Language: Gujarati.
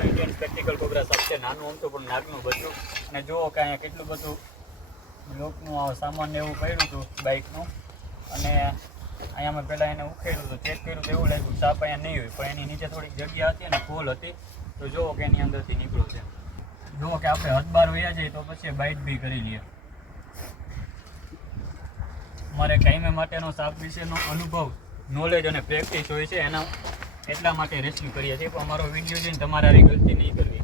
ઇન્ડિયન સ્પેક્ટિકલ કોબરા સાપ છે. નાનું આમ તો પણ નાગનું બચ્ચું. અને જુઓ કે અહીંયા કેટલું બધું લોકનું સામાન એવું પડ્યું હતું બાઇકનું. અને અહીંયા મેં પહેલાં એને ઉખેડ્યું હતું, ચેક કર્યું તો એવું લાગ્યું સાપ અહીંયા નહીં હોય, પણ એની નીચે થોડીક જગ્યા હતી અને ખોલ હતી, તો જુઓ કે એની અંદરથી નીકળ્યો છે. જુઓ કે આપણે હદ બાર વયા જઈએ તો પછી બાઇટ બી કરી લઈએ. અમારે કાયમી માટેનો સાપ વિશેનો અનુભવ, નોલેજ અને પ્રેક્ટિસ હોય છે, એના એટલા માટે રેસ્ક્યુ કરીએ છીએ. પણ અમારો વિડીયો જોઈને તમારે આવી ગલતી નહીં કરવી.